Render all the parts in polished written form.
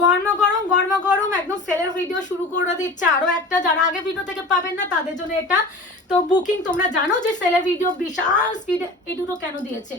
গরমা গরম একদম সেলের ভিডিও শুরু করে দিচ্ছে আরো একটা, যারা আগে ভিডিও থেকে পাবেন না তাদের জন্য এটা। তো বুকিং তোমরা জানো যে সেলের ভিডিও বিশাল স্পিডে, এই দুটো কেন দিয়েছে,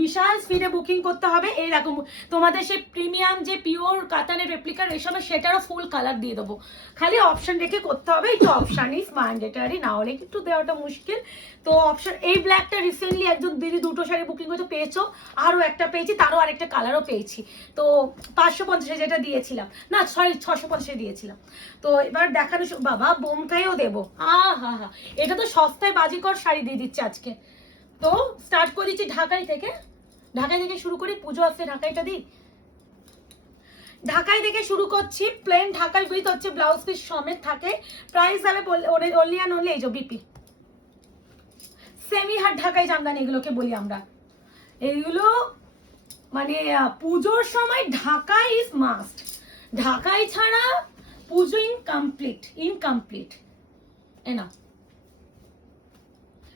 বিশাল স্পিডে বুকিং করতে হবে। এইরকম তোমাদের সেই প্রিমিয়াম যে পিওর কাতানের রেপ্লিকার রেশমে সেটারও ফুল কালার দিয়ে দেবো, খালি অপশন রেখে করতে হবে। একটু অপশন ইজ ম্যান্ডেটারি, না হলে একটু দেওয়াটা মুশকিল। তো অপশন, এই ব্ল্যাকটা রিসেন্টলি একজন দিদি দুটো শাড়ি বুকিং করতে পেয়েছো, আরও একটা পেয়েছি, তারও আরেকটা কালারও পেয়েছি। তো 550 যেটা দিয়েছিলাম, না সরি 650 দিয়েছিলাম। তো এবার দেখানো, বাবা বোমকাইও দেবো, হা হা, এটা তো সস্তায় বাজিকর শাড়ি দিয়ে দিচ্ছে আজকে। তো স্টার্ট করে দিচ্ছি ঢাকাই থেকে, ঢাকাই থেকে শুরু করি, পুজো আসছে, ঢাকাইটা দিই। ঢাকাই থেকে শুরু করছি, প্লেন ঢাকাই উইথ হচ্ছে ব্লাউজ পিস সমেত থাকে। প্রাইস হবে অনলি অ্যান্ড অনলি এই যে বিপি সেমি হাট ঢাকাই জামদানি, এগুলোকে বলি আমরা। এইগুলো মানে পুজোর সময় ঢাকাই ইজ মাস্ট, ঢাকাই ছাড়া পুজো ইনকমপ্লিট। এনা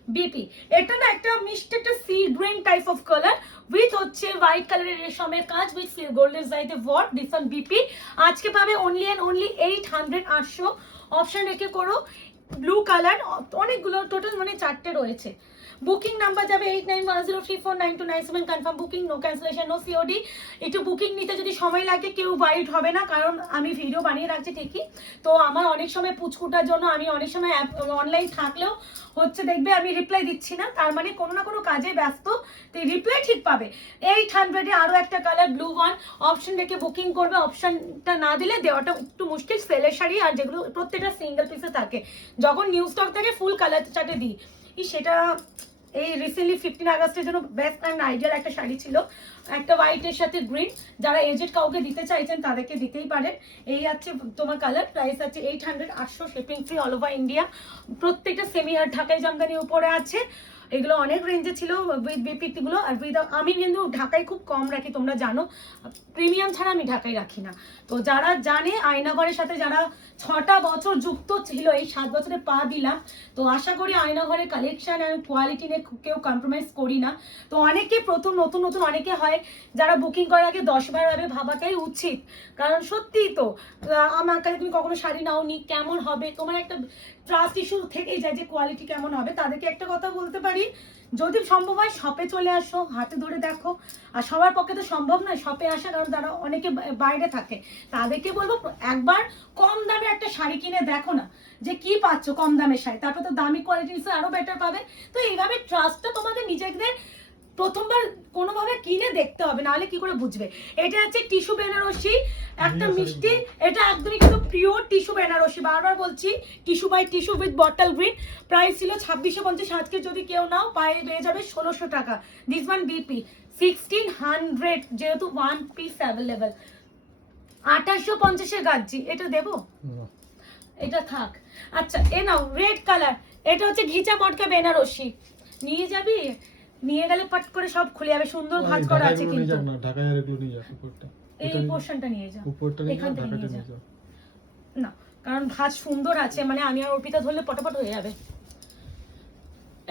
বিপি, এটা না একটা মিষ্টি একটা sea green type of colour with হচ্ছে হোয়াইট কালারের রেশমের কাজ উইথ গোল্ডেন জাইতে ওয়ার্ক, দিস ওয়ান বিপি। আজকে পাবে অনলি এন্ড অনলি 800, 800 অপশন রেখে করো। ব্লু কালার অনেকগুলো, টোটাল মানে 4টে রয়েছে। বুকিং নাম্বার যাবে 8910349297, confirm booking, no cancellation, no COD. একটু বুকিং নিতে যদি সময় লাগে কেউ ওয়াইট হবে না, কারণ আমি ভিডিও বানিয়ে রাখছি ঠিকই। তো আমার অনেক সময় পুচকুটার জন্য আমি অনেক সময় অনলাইন থাকলেও হচ্ছে দেখবে আমি রিপ্লাই দিচ্ছি না, তার মানে কোনো না কোনো কাজে ব্যস্ত, তো রিপ্লাই ঠিক পাবে। 800-এ আরও একটা কালার ব্লু ওয়ান, অপশন রেখে বুকিং করবে, অপশনটা না দিলে দেওয়াটা একটু মুশকিল। সেলের শাড়ি আর যেগুলো প্রত্যেকটা সিঙ্গেল পিসে থাকে, যখন নিউ স্টক থাকে ফুল কালার চার্টে দিই। সেটা এই রিসেন্টলি 15 আগস্টের জন্য বেস্ট অ্যান্ড আইডিয়াল একটা শাড়ি ছিল, একটা হোয়াইটের সাথে গ্রিন। যারা এজেড কাউকে দিতে চাইছেন তাদেরকে দিতেই পারেন। এই আছে তোমার কালার, প্রাইস আছে 800, 800 shipping free all over India. প্রত্যেকটা সেমি হার্ট ঢাকাই জামদানির উপরে আছে। এগুলো অনেক রেঞ্জে ছিল উইথ বিপিগুলো, আর আমি কিন্তু ঢাকাই খুব কম রাখি, তোমরা জানো প্রিমিয়াম ছাড়া আমি ঢাকাই রাখি না। তো যারা জানে আয়নাঘরের সাথে যারা 6টা বছর যুক্ত ছিল, এই 7 বছরে পা দিলাম, তো আশা করি আয়নাঘরের কালেকশন আর কোয়ালিটি নিয়ে কেউ কম্প্রোমাইজ করি না। তো অনেকে প্রথম নতুন নতুন অনেকে হয় যারা বুকিং করার আগে 10বার ভাবে ভাবাটাই উচিত, কারণ সত্যিই তো আমার কাছে তুমি কখনো শাড়ি নাওনি, কেমন হবে তোমার একটা ট্রাস্ট ইস্যু থেকেই যায় যে কোয়ালিটি কেমন হবে। তাদেরকে একটা কথা বলতে পারি, যদি সম্ভব হয় শপে চলে আসো, হাতে ধরে দেখো। আর সবার পক্ষে তো সম্ভব নয় শপে আসা, কারণ তারা অনেকে বাইরে থাকে। তাদেরকে বলবো একবার কম দামে একটা শাড়ি কিনে দেখো না যে কি পাচ্ছ কম দামের শাড়ি, তারপর তো দামি কোয়ালিটি আরো বেটার পাবে। তো এইভাবে ট্রাস্টটা তোমাদের নিজেদের প্রথমবার কোনোভাবে কিনে দেখতে হবে, নাহলে কি করে বুঝবে। এটা হচ্ছে টিস্যু বেনারসি, একটা মিষ্টি, এটা একদমই কিন্তু পিওর টিস্যু বেনারসি, বারবার বলছি tissue by tissue with bottle green. Price ছিল 2650, আজকে যদি কেউ নাও পায়ে পেয়ে যাবে 1600 টাকা। দিস ওয়ান বিপি 1600, যেহেতু ওয়ান পিস অ্যাভেলেবেল। 2850-এ গাচ্ছি, এটা দেবো, এটা থাক। আচ্ছা এ নাও রেড কালার, এটা হচ্ছে ঘিচা মটকা বেনারসি, নিয়ে যাবি, নিয়ে গেলে পাট করে সব খুলে যাবে, সুন্দর ভাঁজ করা আছে কিন্তু না ঢাকায় আর এগুলো নিয়ে যা, উপরটা এই পোরশনটা নিয়ে যা, উপরটা নিয়ে এখান যা, থেকে ঢাকাটা নিয়ে নিয়ে যা যা না, কারণ ভাঁজ সুন্দর আছে, মানে আমি আর অর্পিতা ধরলে পটাপট হয়ে যাবে।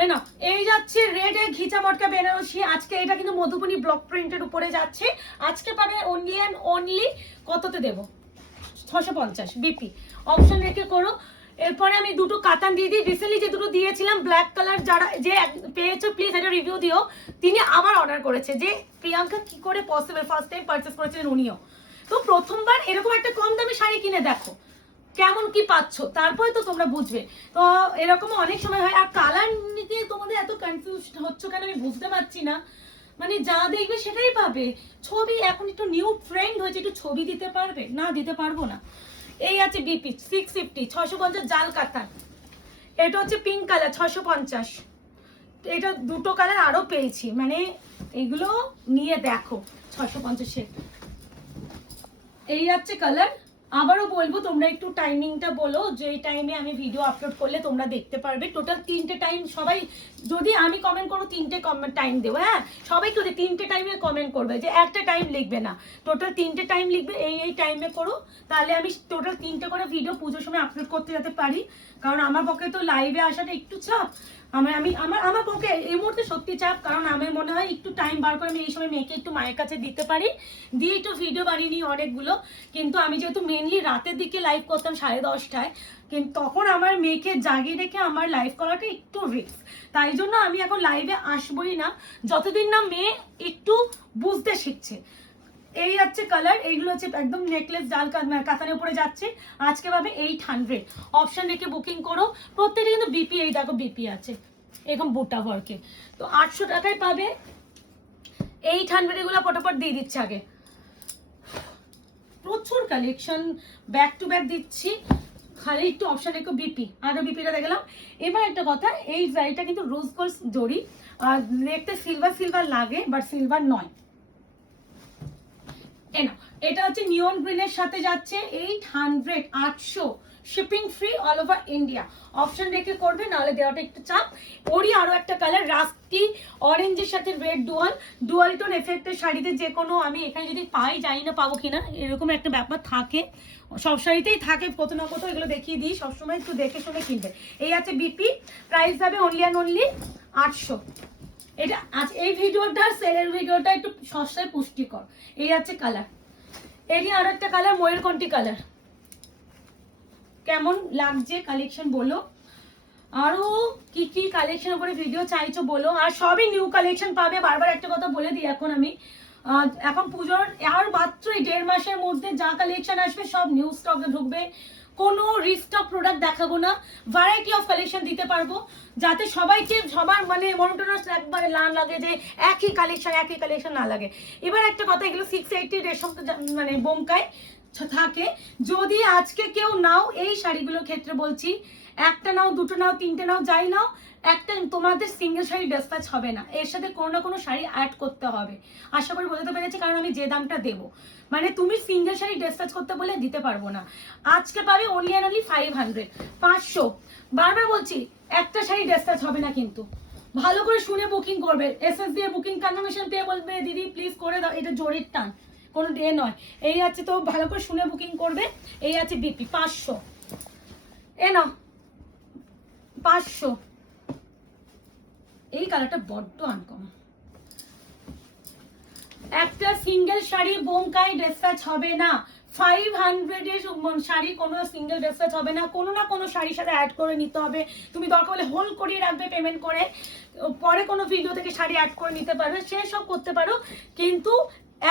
এই না, এই যাচ্ছে রেড এর ঘিচা মটকা বেনারসি, আজকে এটা কিন্তু মধুবনী ব্লক প্রিন্টের উপরে যাচ্ছে। আজকে পাবে অনলি অ্যান্ড অনলি কততে দেবো, 650 বিপি, অপশন রেখে করো। এরপরে আমি দুটো কাতান দিয়ে দিই, রিসেন্টলি যে দুটো দিয়েছিলাম ব্ল্যাক কালার, যারা যে পেয়েছো প্লিজ একটা রিভিউ দিও। তিনি আবার অর্ডার করেছে যে প্রিয়াঙ্কা কি করে পসিবল, ফার্স্ট টাইম পারচেস করেছিলেন উনিও। তো প্রথমবার এরকম একটা কম দামি শাড়ি কিনে দেখো কেমন কি পাচ্ছ, তারপরে তো তোমরা বুঝবে। তো এরকম অনেক সময় হয়। আর কালার নিয়ে তোমাদের এত কনফিউজ হচ্ছে কেন আমি বুঝতে পারছি না, মানে যা দেখবে সেটাই পাবে। ছবি এখন একটু নিউ ট্রেন্ড হয়েছে, একটু ছবি দিতে পারবে না, দিতে পারবো না। এই আছে বিপি 650, 650 জাল কাতান। এটা হচ্ছে পিঙ্ক কালার 650, এটা দুটো কালার আরো পেয়েছি, মানে এগুলো নিয়ে দেখো 650-এ। এই যাচ্ছে কালার, আবারও বলবো তোমরা একটু টাইমিংটা বলো, যে এই টাইমে আমি ভিডিও আপলোড করলে তোমরা দেখতে পারবে। টোটাল 3টে টাইম, সবাই যদি আমি কমেন্ট করো 3টে কমেন্ট টাইম দেবো, হ্যাঁ সবাই তো 3টে টাইমে কমেন্ট করবে, যে একটা টাইম লিখবে না, টোটাল 3টে টাইম লিখবে, এই টাইমে করো, তাহলে আমি টোটাল 3টে করে ভিডিও পুজোর সময় আপলোড করতে যেতে পারি। কারণ আমার পক্ষে তো লাইভে আসাটা একটু চাপ, আমার পক্ষে এই মুহূর্তে সত্যি চাপ, কারণ আমার মনে হয় একটু টাইম বার করে আমি এই সময় মেয়েকে একটু মায়ের কাছে দিতে পারি, দিয়ে একটু ভিডিও বানিয়ে নিই অনেকগুলো। কিন্তু আমি যেহেতু মেনলি রাতের দিকে লাইভ করতাম 10:30টায়, কিন্তু তখন আমার মেয়েকে জাগিয়ে রেখে আমার লাইভ করাটা একটু রিস্ক, তাই জন্য আমি এখন লাইভে আসবোই না যতদিন না মেয়ে একটু বুঝতে শিখছে। এই হচ্ছে কালার, এইগুলো হচ্ছে একদম নেকলেস জাল কাতানের উপরে যাচ্ছে। আজকে পাবে 800, অপশন রেখে বুকিং করো। প্রত্যেকটা কিন্তু বিপি, এই দেখো বিপি আছে এরকম বুটা ওয়ার্কে। তো 800 টাকায় পাবে 800, এগুলো পটাপট দিয়ে দিচ্ছে আগে। প্রচুর কালেকশন ব্যাক টু ব্যাক দিচ্ছি, খালি একটু অপশন রেখে বিপি, আরো বিপিটা দেখলাম। এবার একটা কথা, এই জারিটা কিন্তু রোজ গোল্ড জড়ি, আর দেখতে সিলভার সিলভার লাগে বাট সিলভার নয়। এটা হচ্ছে নিয়ন গ্রিনের সাথে যাচ্ছে 800, 800, shipping free all over India. Option রেখে করবে, নাহলে দেওয়াটা একটু চাপ। ওরই আরো একটা কালার রাস্টি অরেঞ্জের সাথে রেড ডুয়াল টোন এফেক্টের শাড়িতে যে কোনো, আমি এখানে যদি পাই জানি না পাবো কিনা, এরকম একটা ব্যাপার থাকে, সব শাড়িতেই থাকে কত না কত, এগুলো দেখিয়ে দিই সবসময়, একটু দেখে শুনে কিনবে। এই আছে বিপি, প্রাইস যাবে অনলি অ্যান্ড অনলি 800। এটা আজ এই ভিডিওটা সেলের ভিডিওটা একটু সস্তায় পুষ্টিকর। এই আছে কালার, এরই আর একটা কালার ময়ূরকণ্ঠী কালার। কেমন লাগছে কালেকশন বলো, আরো কি কি কালেকশন উপরে ভিডিও চাইছো বলো। আর সবই নিউ কালেকশন পাবে, বারবার একটা কথা বলে দিই, এখন পুজোর আর মাত্র 1.5 মাসের মধ্যে যা কালেকশন আসবে সব নিউ স্টক ঢুকবে। কোনো রিস্টক প্রোডাক্ট দেখাবো না, ভ্যারাইটি অফ কালেকশন দিতে পারবো, যাতে সবাইকে সবার মানে মনোটোনাস একবারে না লাগে যে একই কালেকশন না লাগে। এবার একটা কথা, এগুলো 680 রেশম মানে বোমকায় থাকে। যদি আজকে কেউ নাও, এই শাড়িগুলোর ক্ষেত্রে বলছি, একটা নাও, দুটো নাও, তিনটে নাও, যাই নাও, একটা তোমাদের সিঙ্গেল শাড়ি ডিসপ্যাচ হবে না, এর সাথে কোনো না কোনো শাড়ি অ্যাড করতে হবে। আশা করি বোঝাতে পেরেছি, কারণ আমি যে দামটা দেবো, মানে তুমি সিঙ্গেল শাড়ি ডিসপ্যাচ করতে বলে দিতে পারবো না। আজকে পাবে অনলি অ্যান্ড অনলি 500, 500। বারবার বলছি, একটা শাড়ি ডিসপ্যাচ হবে না, কিন্তু ভালো করে শুনে বুকিং করবে। এসএস দিয়ে বুকিং কনফার্মেশন পেয়ে বলবে দিদি প্লিজ করে দাও, এটা জোরের টান, কোনো ডে নয়। এই আছে, তো ভালো করে শুনে বুকিং করবে। এই আছে বিপি 500, এ না 500। এই কালারটা বড্ড আনকমন, একটা সিঙ্গেল শাড়ি বোমকাই ডিসপ্যাচ হবে না। 500 এর শাড়ি কোনো সিঙ্গেল ডিসপ্যাচ হবে না, কোনো না কোনো শাড়ির সাথে অ্যাড করে নিতে হবে। তুমি দরকার হলে হোল্ড করিয়ে রাখবে পেমেন্ট করে, পরে কোনো ভিডিও থেকে শাড়ি অ্যাড করে নিতে পারবে, সে সব করতে পারো, কিন্তু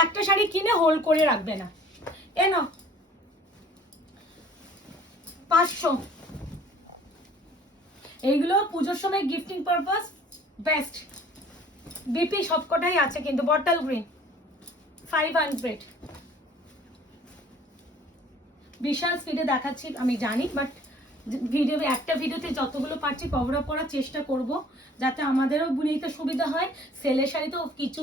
একটা শাড়ি কিনে হোল্ড করে রাখবে না। এ না 500। এইগুলো পুজোর সময় গিফটিং পারপাস বেস্ট। বিপি সবকটাই আছে, কিন্তু বটল গ্রিন 500। বিশাল স্পিডে দেখাচ্ছি আমি জানি, বাট একটা ভিডিওতে যতগুলো পারছি কভার আপ করার চেষ্টা করব, যাতে আমাদেরও বুনিতে সুবিধা হয়। সেলের শাড়ি তো কিছু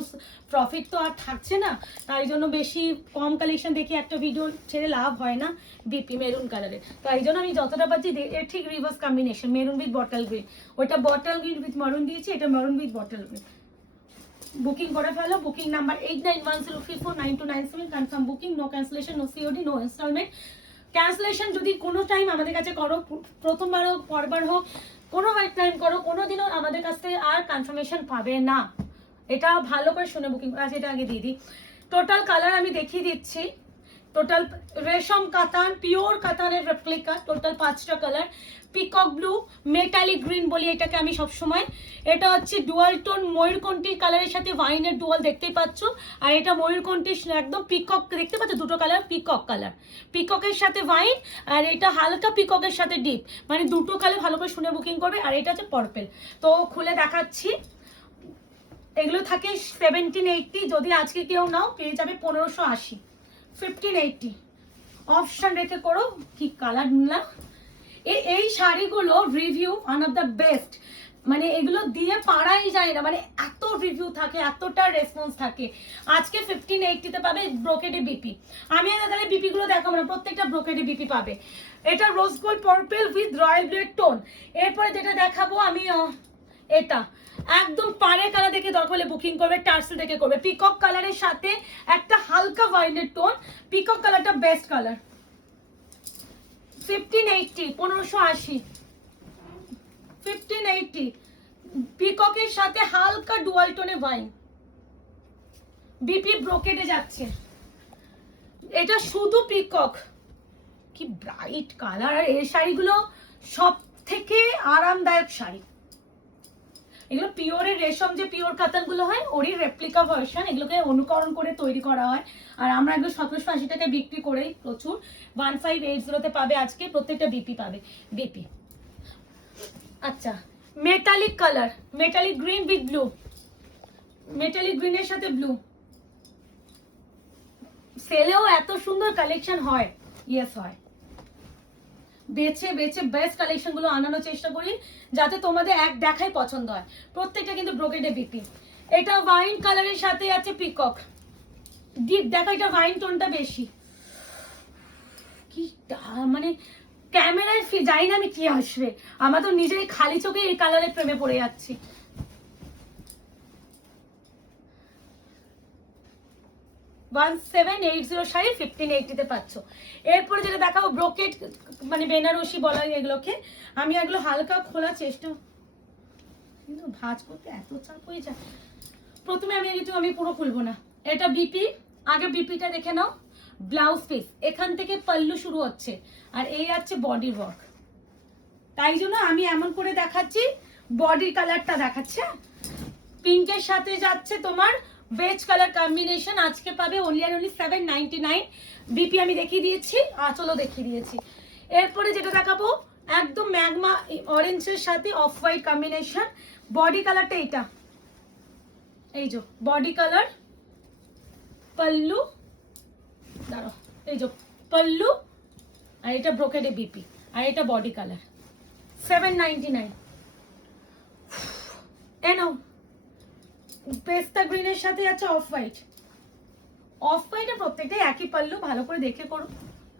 প্রফিট তো আর থাকছে না, তাই জন্য বেশি কম কালেকশন দেখে একটা ভিডিও ছেড়ে লাভ হয় না। বিপি মেরুন কালারের, তাই জন্য আমি যতটা পাচ্ছি এর ঠিক reverse combination, maroon with bottle green. ওইটা বটল গ্রিন উইথ মারুন দিয়েছি, এটা maroon with bottle green. Booking করে ফেলো, booking number 8910349297, confirm booking, no cancellation, no COD, no installment. Cancellation যদি কোনো টাইম আমাদের কাছে করো, প্রথমবার হোক পরবার হোক, কোনো টাইম করো, কোনোদিনও আমাদের কাছ থেকে আর কনফার্মেশন পাবে না। এটা ভালো করে শুনে বুকিং, আচ্ছা এটা আগে দিয়ে দিই। টোটাল কালার আমি দেখিয়ে দিচ্ছি, টোটাল রেশম কাতান, পিওর কাতানের রেপ্লিকা, টোটাল 5টা colour. Peacock blue, metallic green বলি এটাকে আমি সবসময়। এটা হচ্ছে ডুয়াল টোন ময়ূরকণ্ঠী কালারের সাথে ওয়াইনের ডুয়াল, দেখতেই পাচ্ছ। আর এটা ময়ূরকণ্ঠী একদম পিকক, দেখতে পাচ্ছ দুটো কালার, পিকক কালার, পিককের সাথে ওয়াইন, আর এটা হালকা পিককের সাথে ডিপ, মানে দুটো কালার ভালো করে শুনে বুকিং করবে। আর এটা হচ্ছে পার্পেল। তো খুলে দেখাচ্ছি, এগুলো থাকে 1780, যদি আজকে কেউ নাও পেয়ে যাবে 1580, 1580। অপশন রেখে করো, কি কালার নিলাম। এই শাড়িগুলো review one of the best, মানে এগুলো দিয়ে পারাই যায় না, মানে এত রিভিউ থাকে, এতটা রেসপন্স থাকে। আজকে 1580-তে পাবে ব্রোকেডে বিপি। আমি তাহলে বিপি গুলো দেখাবো না, প্রত্যেকটা ব্রোকেডে বিপি পাবে। এটা rose gold purple with royal blade tone. এরপরে যেটা দেখাবো আমি, এটা একদম পাড়ের কালার দেখে দরকার হলে বুকিং করবে, টার্সেল দেখে করবে। পিকক কালারের সাথে একটা হালকা ভায়োলেট টোন, পিকক কালারটা বেস্ট কালার। 1580, 1580, 1580, পিককের সাথে হালকা ডুয়াল টোনে ওয়াইন, বিপি ব্রোকেডে যাচ্ছে। এটা শুধু পিকক, কি ব্রাইট কালার। আর এই শাড়িগুলো সব থেকে আরামদায়ক শাড়ি। এগুলো পিওরের রেশম, যে পিওর কাতান গুলো হয় ওরই রেপ্লিকা ভার্সন, এগুলোকে অনুকরণ করে তৈরি করা হয়। আর আমরা এগুলো 1780 টাকায় বিক্রি করেই প্রচুর। 1580 পাবে আজকে, প্রত্যেকটা বিপি পাবে, বিপি। আচ্ছা, metallic colour, metallic green with blue, metallic গ্রিনের সাথে ব্লু। সেলেও এত সুন্দর কালেকশন হয়, ইয়েস হয়। বেছে বেছে বেস্ট কালেকশন গুলো আনানোর চেষ্টা করি যাতে তোমাদের এক দেখাই পছন্দ হয়। প্রত্যেকটা কিন্তু ব্রোকেডে বিপি। এটা ওয়াইন কালারের সাথে আছে পিকক, ডিপ দেখো, এটা ওয়াইন টোনটা বেশি। কি মানে ক্যামেরায় জানি না আমি কি আসবে, আমার তো নিজেই খালি চোখে এই কালারের প্রেমে পড়ে যাচ্ছি। শাড়ি 1580 তে পাচ্ছ। এরপরে যেটা দেখাবো ব্রোকেড, মানে বেনারসি বলা হয় এগুলোকে। আমি এগুলো হালকা খোলার চেষ্টা, কিন্তু ভাঁজ করতে এত চাপ হয়ে যায়। প্রথমে আমি পুরো খুলবো না। এটা বিপি, আগে বিপিটা দেখে নাও। ব্লাউজ পিস, এখান থেকে পাল্লু শুরু হচ্ছে, আর এই আছে বডি ওয়ার্ক। তাই জন্য আমি এমন করে দেখাচ্ছি, বডি কালারটা দেখাচ্ছে। পিঙ্কের সাথে যাচ্ছে তোমার বেজ কালার কম্বিনেশন। আজকে পাবে অনলি আর অনলি 799। বিপি আমি দেখিয়ে দিয়েছি, আঁচলও দেখিয়ে দিয়েছি। এরপরে যেটা দেখাবো একদম ম্যাগমা অরেঞ্জের সাথে অফ হোয়াইট কম্বিনেশন। বডি কালারটা এটা, এই যে বডি কালার, পাল্লু, দাঁড়াও, এই যে পাল্লু, আর এটা ব্রোকেডে বিপি, আর এটা বডি কালার 799। এনো পেস্তা গ্রিনের সাথে আছে অফ হোয়াইট। অফ হোয়াইটে প্রত্যেকটাই একই পাল্লু, ভালো করে দেখে করো।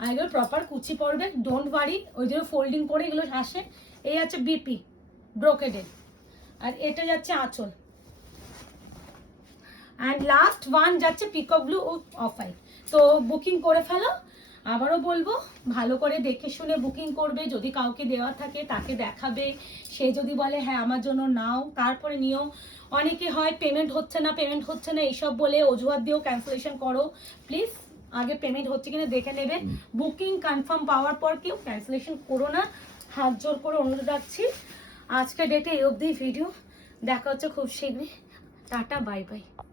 আর এগুলো প্রপার কুচি পড়বে, ডোন্ট ওয়ারি, ওই জন্য ফোল্ডিং করে এগুলো আসে। এই আছে বিপি ব্রোকেডে, আর এটা যাচ্ছে আঁচল। অ্যান্ড লাস্ট ওয়ান যাচ্ছে পিকক ব্লু ও অফ হোয়াইট। তো বুকিং করে ফেলো। আবারও বলবো, ভালো করে দেখে শুনে বুকিং করবে। যদি কাউকে দেওয়া থাকে তাকে দেখাবে, সে যদি বলে হ্যাঁ আমার জন্য নাও, তারপরে নিও। অনেকে হয় পেমেন্ট হচ্ছে না এইসব বলে অজুহাত দিয়েও ক্যান্সেলেশন করো। প্লিজ আগে পেমেন্ট হচ্ছে কিনা দেখে নেবে। বুকিং কনফার্ম পাওয়ার পর কেউ ক্যান্সেলেশন করো না, হাত জোর করে অনুরোধ রাখছি। আজকের ডেটে এই অবধি ভিডিও, দেখা হচ্ছে খুব শীঘ্রই। Tata, bye bye.